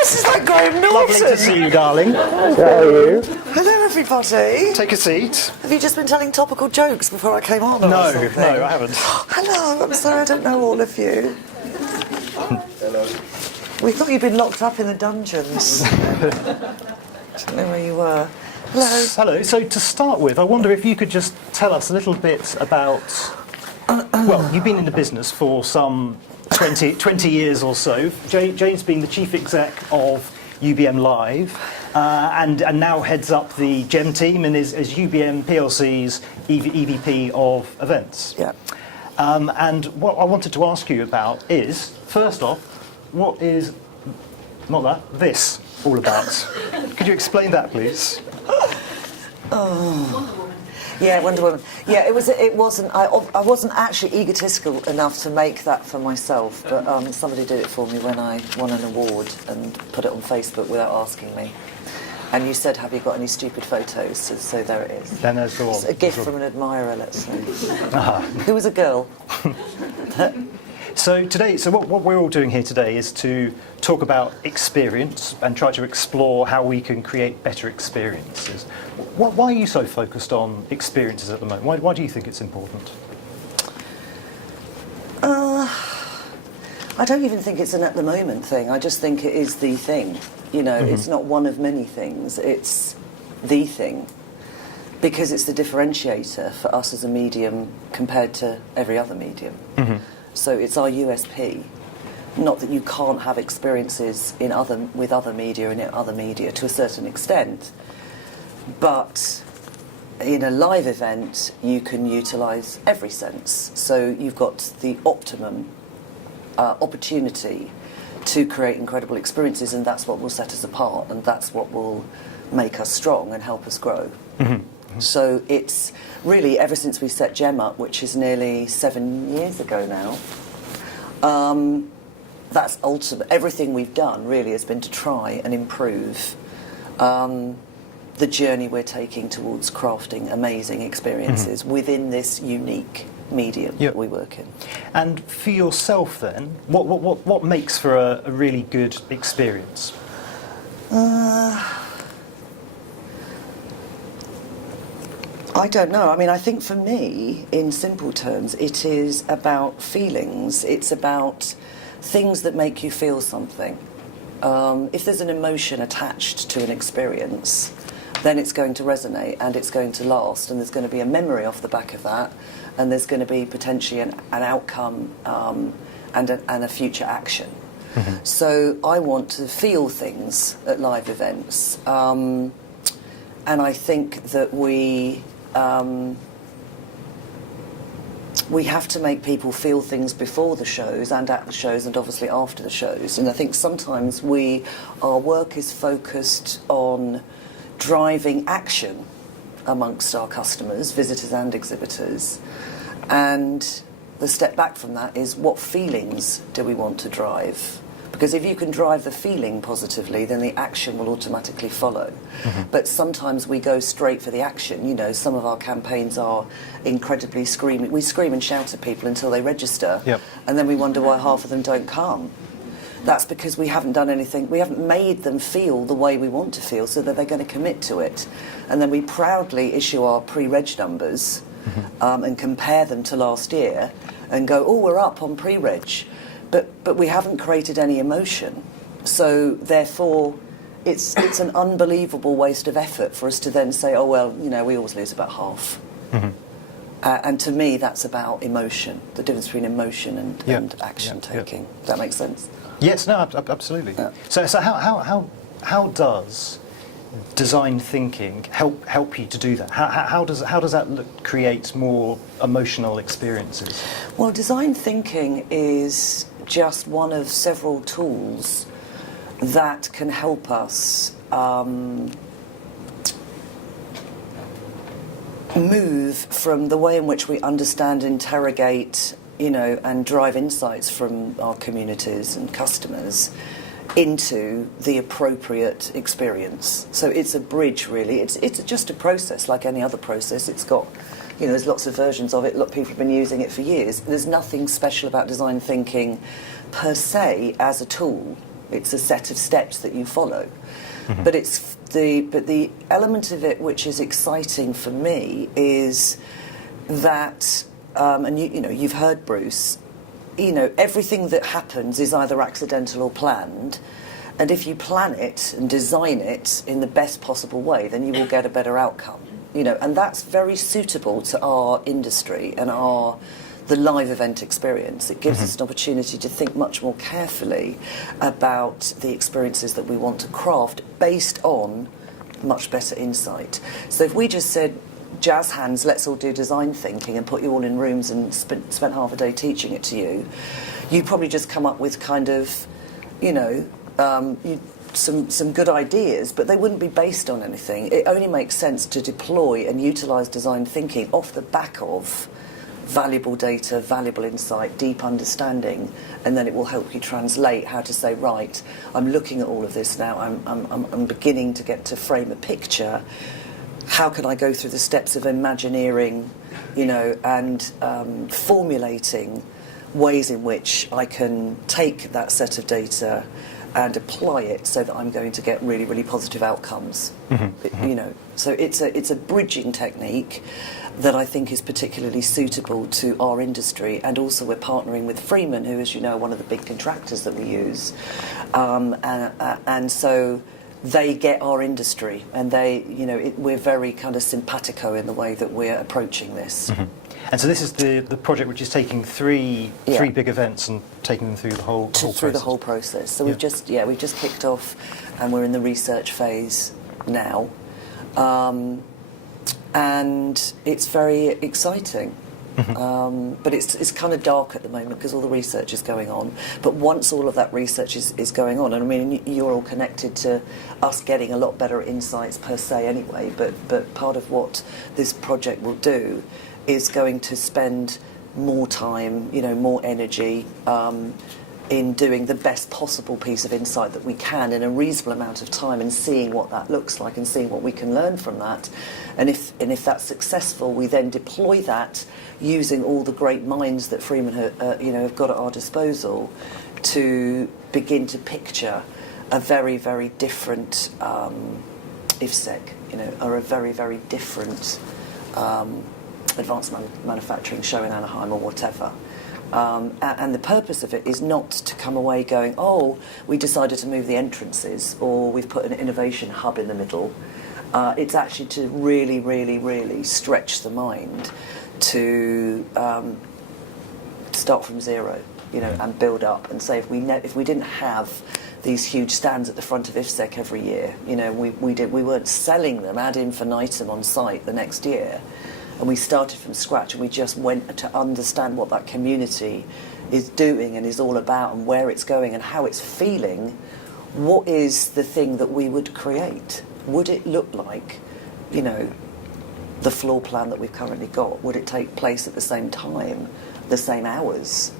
this is like Graham Norton. Lovely to see you, darling. How are you? Hello, everybody. Take a seat. Have you just been telling topical jokes before I came on? No, I haven't. Hello, I'm sorry I don't know all of you. We thought you'd been locked up in the dungeons. Didn't know where you were. Hello. Hello. So to start with, I wonder if you could just tell us a little bit about... Well, you've been in the business for some 20 years or so. Jane's been the chief exec of UBM Live and now heads up the GEM team and is UBM PLC's EVP of events. Yeah. And what I wanted to ask you about is, first off, what is, not that, this all about? Could you explain that, please? Yeah, Wonder Woman. Yeah, it wasn't. I wasn't actually egotistical enough to make that for myself, but somebody did it for me when I won an award and put it on Facebook without asking me. And you said, "Have you got any stupid photos?" So there it is. Then there's the one. It's a gift from an admirer, let's say. Uh-huh. Who was a girl. So today, what we're all doing here today is to talk about experience and try to explore how we can create better experiences. Why are you so focused on experiences at the moment? Why do you think it's important? I don't even think it's an at the moment thing. I just think it is the thing. You know, It's not one of many things. It's the thing. Because it's the differentiator for us as a medium compared to every other medium. So it's our USP. Not that you can't have experiences with other media and in other media to a certain extent, but in a live event you can utilise every sense. So you've got the optimum opportunity to create incredible experiences, and that's what will set us apart, and that's what will make us strong and help us grow. So it's really, ever since we set GEM up, which is nearly 7 years ago now, that's ultimate. Everything we've done really has been to try and improve the journey we're taking towards crafting amazing experiences within this unique medium that we work in. And for yourself then, what makes for a really good experience? I don't know. I mean, I think for me, in simple terms, it is about feelings. It's about things that make you feel something. If there's an emotion attached to an experience, then it's going to resonate and it's going to last, and there's going to be a memory off the back of that, and there's going to be potentially an outcome and a future action. So I want to feel things at live events, and I think that we have to make people feel things before the shows and at the shows and obviously after the shows. And I think sometimes our work is focused on driving action amongst our customers, visitors and exhibitors. And the step back from that is, what feelings do we want to drive? Because if you can drive the feeling positively, then the action will automatically follow. But sometimes we go straight for the action. You know, some of our campaigns are incredibly screaming. We scream and shout at people until they register, and then we wonder why half of them don't come. That's because we haven't done anything. We haven't made them feel the way we want to feel so that they're going to commit to it. And then we proudly issue our pre-reg numbers and compare them to last year and go, oh, we're up on pre-reg. But we haven't created any emotion, so therefore it's an unbelievable waste of effort for us to then say, oh well, you know, we always lose about half. And to me, that's about emotion, the difference between emotion and action taking. Does that make sense? Yes, no, absolutely. So how does design thinking help you to do that? How does that create more emotional experiences? Well, design thinking is just one of several tools that can help us move from the way in which we understand, interrogate, you know, and drive insights from our communities and customers into the appropriate experience. So it's a bridge, really. It's just a process like any other process. It's got, you know, there's lots of versions of it. A lot of people have been using it for years. There's nothing special about design thinking per se as a tool. It's a set of steps that you follow. But the element of it which is exciting for me is that, and you've heard Bruce, everything that happens is either accidental or planned. And if you plan it and design it in the best possible way, then you will get a better outcome. And that's very suitable to our industry and the live event experience. It gives us an opportunity to think much more carefully about the experiences that we want to craft based on much better insight. So if we just said, jazz hands, let's all do design thinking and put you all in rooms and spent half a day teaching it to you, you'd probably just come up with kind of, some good ideas, but they wouldn't be based on anything. It only makes sense to deploy and utilise design thinking off the back of valuable data, valuable insight, deep understanding, and then it will help you translate how to say, right, I'm looking at all of this now, I'm beginning to get to frame a picture. How can I go through the steps of imagineering, and formulating ways in which I can take that set of data and apply it so that I'm going to get really, really positive outcomes. So it's a bridging technique that I think is particularly suitable to our industry, and also we're partnering with Freeman, who, as you know, are one of the big contractors that we use, and so they get our industry, and we're very kind of simpatico in the way that we're approaching this. And so this is the project which is taking three big events and taking them through the whole process. Through the whole process. So we've just kicked off, and we're in the research phase now, and it's very exciting. But it's kind of dark at the moment because all the research is going on. But once all of that research is going on, and I mean, you're all connected to us getting a lot better insights per se anyway, but part of what this project will do is going to spend more time, more energy in doing the best possible piece of insight that we can in a reasonable amount of time, and seeing what that looks like and seeing what we can learn from that. And if that's successful, we then deploy that using all the great minds that Freeman have got at our disposal to begin to picture a very, very different IFSEC, or a very, very different advanced manufacturing show in Anaheim or whatever. And the purpose of it is not to come away going, oh, we decided to move the entrances, or we've put an innovation hub in the middle. It's actually to really, really, really stretch the mind to start from zero, and build up, and say if we didn't have these huge stands at the front of IFSEC every year, we weren't selling them ad infinitum on site the next year. And we started from scratch, and we just went to understand what that community is doing and is all about, and where it's going and how it's feeling. What is the thing that we would create? Would it look like, the floor plan that we've currently got? Would it take place at the same time, the same hours?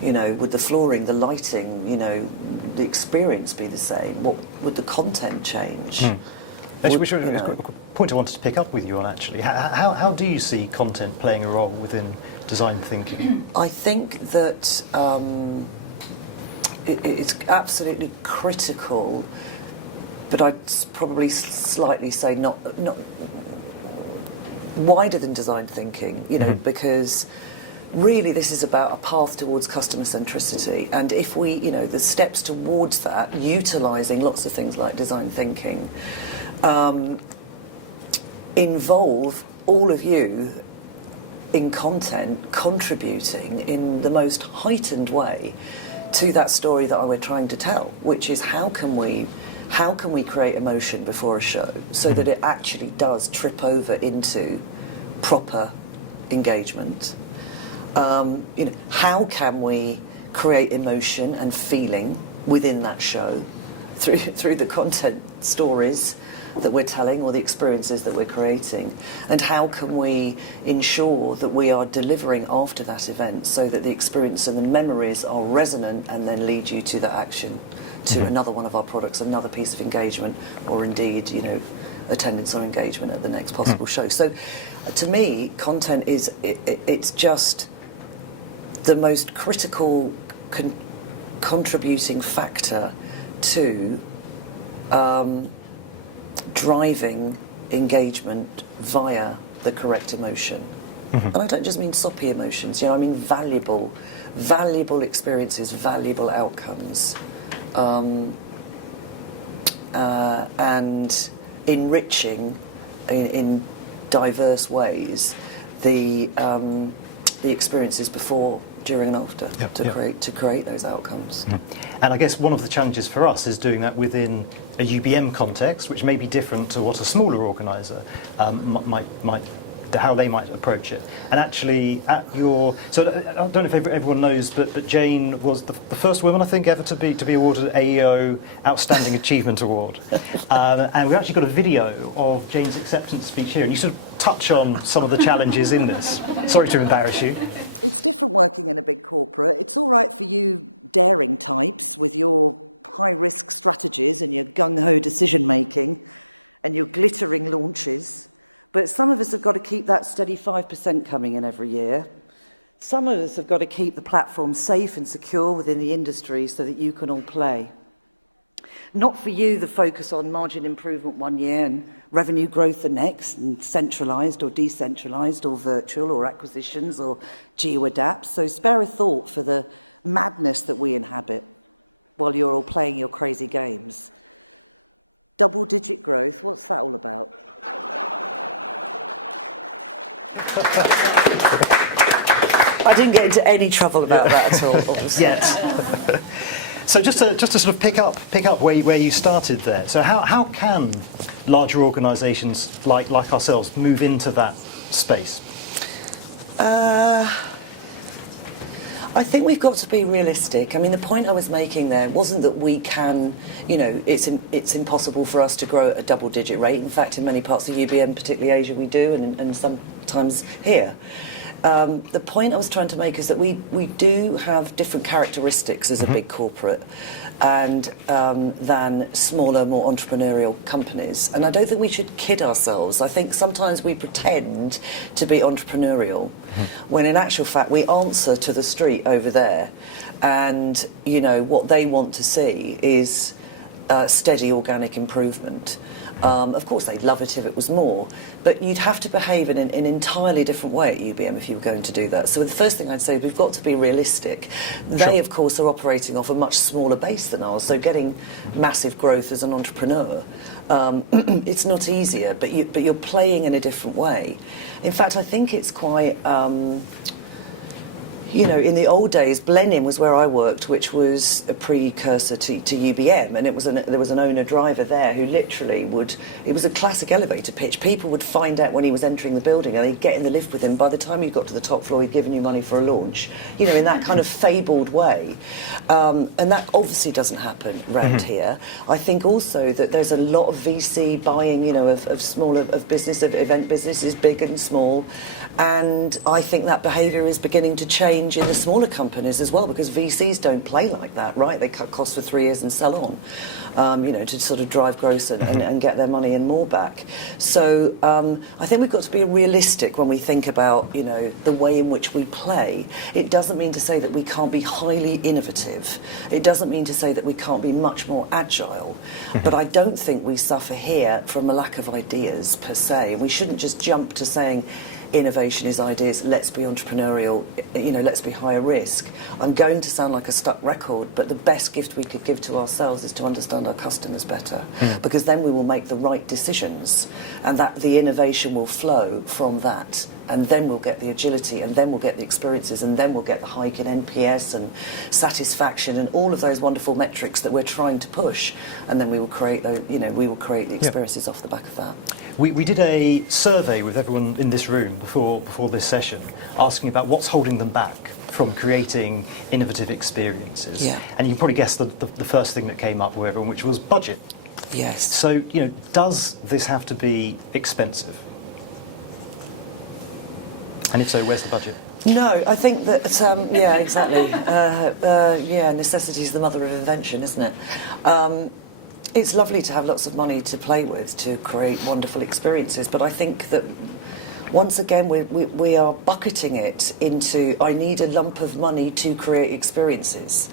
Would the flooring, the lighting, the experience be the same? What would the content change? Which is a point I wanted to pick up with you on, actually. How do you see content playing a role within design thinking? I think that it's absolutely critical, but I'd probably slightly say not wider than design thinking, because really this is about a path towards customer centricity. And if we, the steps towards that, utilising lots of things like design thinking, involve all of you in content contributing in the most heightened way to that story that we're trying to tell, which is how can we create emotion before a show so that it actually does trip over into proper engagement. How can we create emotion and feeling within that show through the content stories that we're telling or the experiences that we're creating, and how can we ensure that we are delivering after that event so that the experience and the memories are resonant and then lead you to that action, to another one of our products, another piece of engagement, or indeed, attendance or engagement at the next possible show. So to me, content it's just the most critical contributing factor to driving engagement via the correct emotion. And I don't just mean soppy emotions, I mean valuable experiences, valuable outcomes, and enriching in diverse ways the experiences before, during and after to create those outcomes. And I guess one of the challenges for us is doing that within a UBM context, which may be different to what a smaller organiser might how they might approach it. And actually, so I don't know if everyone knows, but Jane was the first woman, I think, ever to be awarded an AEO Outstanding Achievement Award. And we've actually got a video of Jane's acceptance speech here, and you sort of touch on some of the challenges in this. Sorry to embarrass you. I didn't get into any trouble about that at all, obviously. Yet. So just to sort of pick up where you started there. So how can larger organisations like ourselves move into that space? I think we've got to be realistic. I mean, the point I was making there wasn't that we can, it's impossible for us to grow at a double-digit rate. In fact, in many parts of UBM, particularly Asia, we do, and sometimes here. The point I was trying to make is that we do have different characteristics as a big corporate and than smaller, more entrepreneurial companies. And I don't think we should kid ourselves. I think sometimes we pretend to be entrepreneurial when in actual fact we answer to the street over there. And, what they want to see is steady organic improvement. Of course, they'd love it if it was more, but you'd have to behave in an entirely different way at UBM if you were going to do that. So the first thing I'd say is we've got to be realistic. They, of course, are operating off a much smaller base than ours, so getting massive growth as an entrepreneur, it's not easier, but you're playing in a different way. In fact, I think it's quite... in the old days, Blenheim was where I worked, which was a precursor to UBM, and there was an owner-driver there who literally it was a classic elevator pitch. People would find out when he was entering the building, and they'd get in the lift with him. By the time you got to the top floor, he'd given you money for a launch, in that kind of fabled way. And that obviously doesn't happen around here. I think also that there's a lot of VC buying, of smaller, of business, of event businesses, big and small, and I think that behaviour is beginning to change in the smaller companies as well, because VCs don't play like that, right? They cut costs for 3 years and sell on, to sort of drive growth and get their money and more back. So I think we've got to be realistic when we think about, the way in which we play. It doesn't mean to say that we can't be highly innovative. It doesn't mean to say that we can't be much more agile. But I don't think we suffer here from a lack of ideas per se. We shouldn't just jump to saying, innovation is ideas, let's be entrepreneurial, let's be higher risk. I'm going to sound like a stuck record, but the best gift we could give to ourselves is to understand our customers better, because then we will make the right decisions, and that the innovation will flow from that, and then we'll get the agility, and then we'll get the experiences, and then we'll get the hike in NPS and satisfaction and all of those wonderful metrics that we're trying to push, and then we will create those, we will create the experiences off the back of that. We did a survey with everyone in this room before this session, asking about what's holding them back from creating innovative experiences. Yeah. And you can probably guess the first thing that came up with everyone, which was budget. Yes. So, does this have to be expensive? And if so, where's the budget? No, I think that, yeah, exactly. Necessity is the mother of invention, isn't it? It's lovely to have lots of money to play with to create wonderful experiences, but I think that once again we are bucketing it into, I need a lump of money to create experiences.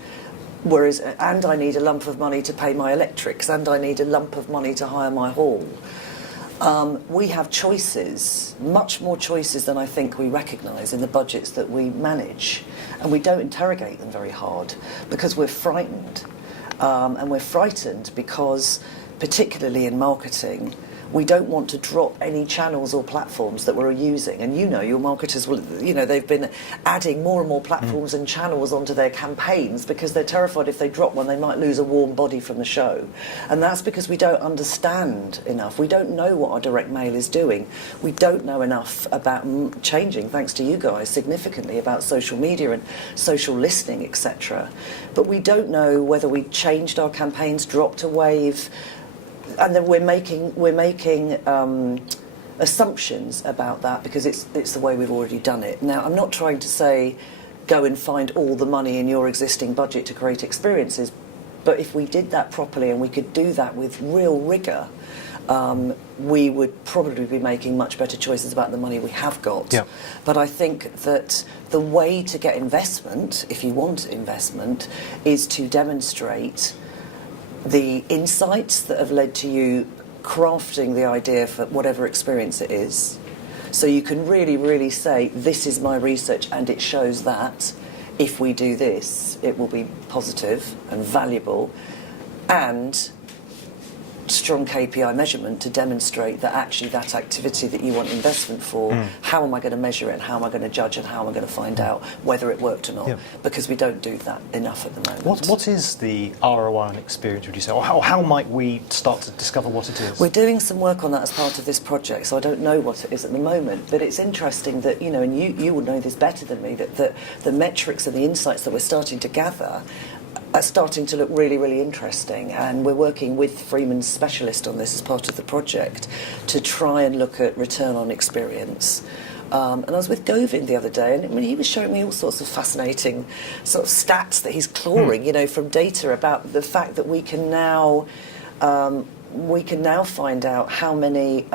Whereas, and I need a lump of money to pay my electrics, and I need a lump of money to hire my hall. We have choices, much more choices than I think we recognise in the budgets that we manage. And we don't interrogate them very hard because we're frightened. And we're frightened because, particularly in marketing, we don't want to drop any channels or platforms that we're using. And your marketers will, they've been adding more and more platforms and channels onto their campaigns because they're terrified if they drop one, they might lose a warm body from the show. And that's because we don't understand enough. We don't know what our direct mail is doing. We don't know enough about changing, thanks to you guys, significantly about social media and social listening, etc. But we don't know whether we changed our campaigns, dropped a wave, and then we're making assumptions about that because it's the way we've already done it. Now, I'm not trying to say go and find all the money in your existing budget to create experiences, but if we did that properly and we could do that with real rigour, we would probably be making much better choices about the money we have got. Yeah. But I think that the way to get investment, if you want investment, is to demonstrate the insights that have led to you crafting the idea for whatever experience it is. So you can really, really say, this is my research and it shows that if we do this, it will be positive and valuable, and strong KPI measurement to demonstrate that actually that activity that you want investment for, how am I going to measure it, and how am I going to judge, and how am I going to find out whether it worked or not? Yeah. Because we don't do that enough at the moment. What is the ROI on experience, would you say? Or how might we start to discover what it is? We're doing some work on that as part of this project, so I don't know what it is at the moment, but it's interesting that, and you would know this better than me, that the metrics and the insights that we're starting to gather are starting to look really, really interesting, and we're working with Freeman's specialist on this as part of the project to try and look at return on experience. And I was with Govind the other day, and he was showing me all sorts of fascinating sort of stats that he's clawing, from data about the fact that we can now find out how many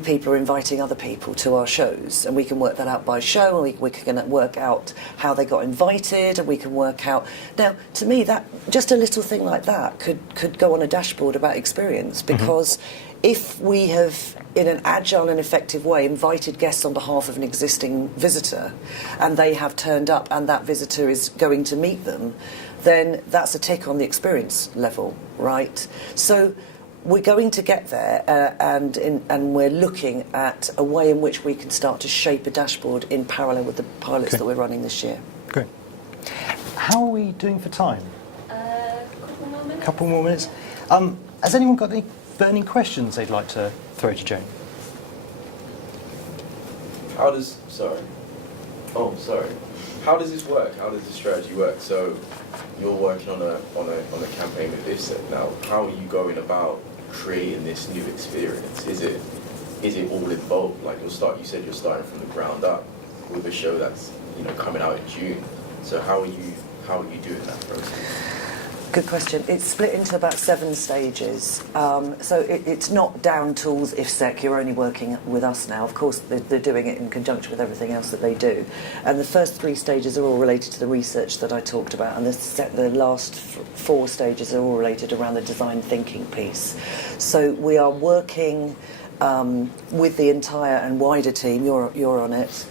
people are inviting other people to our shows, and we can work that out by show, and we can work out how they got invited, and we can work out. Now, to me, that just a little thing like that could go on a dashboard about experience, because if we have, in an agile and effective way, invited guests on behalf of an existing visitor, and they have turned up, and that visitor is going to meet them, then that's a tick on the experience level, right? So we're going to get there, and we're looking at a way in which we can start to shape a dashboard in parallel with the pilots that we're running this year. Great. How are we doing for time? Couple more minutes. Couple more minutes. Has anyone got any burning questions they'd like to throw to Jane? How does this work? How does the strategy work? So you're working on a campaign with IFSEC now. How are you going about creating this new experience? Is it all involved? Like you said you're starting from the ground up with a show that's coming out in June. So how are you doing that process? Good question. It's split into about 7 stages. So it's not down tools IFSEC. You're only working with us now. Of course, they're doing it in conjunction with everything else that they do. And the first 3 stages are all related to the research that I talked about, and the last 4 stages are all related around the design thinking piece. So we are working with the entire and wider team. You're on it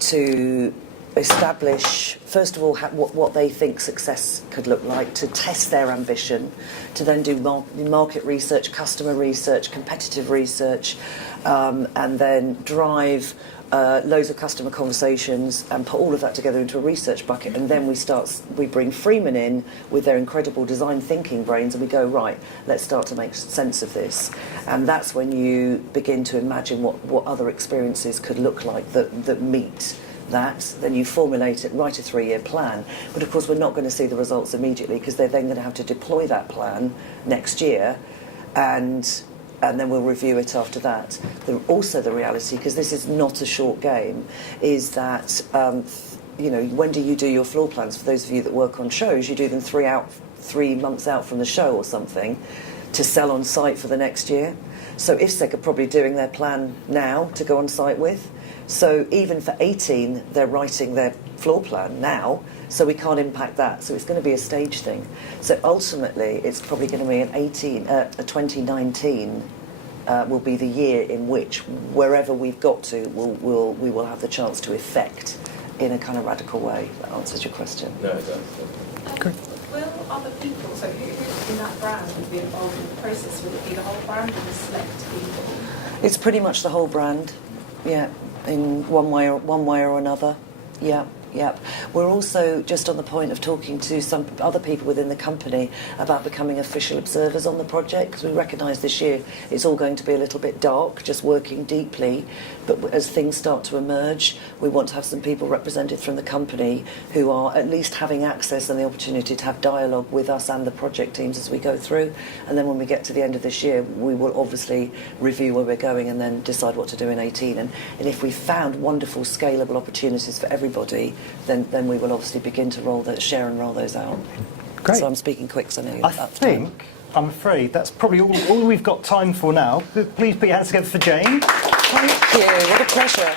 to establish, first of all, what they think success could look like, to test their ambition, to then do market research, customer research, competitive research, and then drive loads of customer conversations and put all of that together into a research bucket. And then we bring Freeman in with their incredible design thinking brains, and we go, right, let's start to make sense of this. And that's when you begin to imagine what other experiences could look like that meet that. Then you formulate it, write a 3-year plan. But of course, we're not going to see the results immediately, because they're then going to have to deploy that plan next year, and then we'll review it after that. Also, the reality, because this is not a short game, is that when do you do your floor plans? For those of you that work on shows, you do them 3 months out from the show or something, to sell on site for the next year. So IFSEC are probably doing their plan now to go on site with, So even for 18, they're writing their floor plan now, so we can't impact that. So it's going to be a stage thing. So ultimately, it's probably going to be a 2019 will be the year in which, wherever we've got to, we will have the chance to effect in a kind of radical way. That answers your question. No, it does. Great. Will other people, so who in that brand would be involved in the process? Would it be the whole brand or the select people? It's pretty much the whole brand, yeah, in one way or another, yeah. Yeah, we're also just on the point of talking to some other people within the company about becoming official observers on the project, because we recognise this year it's all going to be a little bit dark, just working deeply, but as things start to emerge, we want to have some people represented from the company who are at least having access and the opportunity to have dialogue with us and the project teams as we go through, and then when we get to the end of this year, we will obviously review where we're going and then decide what to do in 18, and if we found wonderful scalable opportunities for everybody, then we will obviously begin to roll those out. Great. So I'm speaking quick, so I know you're I up to time. think, I'm afraid, that's probably all we've got time for now. Please put your hands together for Jane. Thank you. What a pleasure.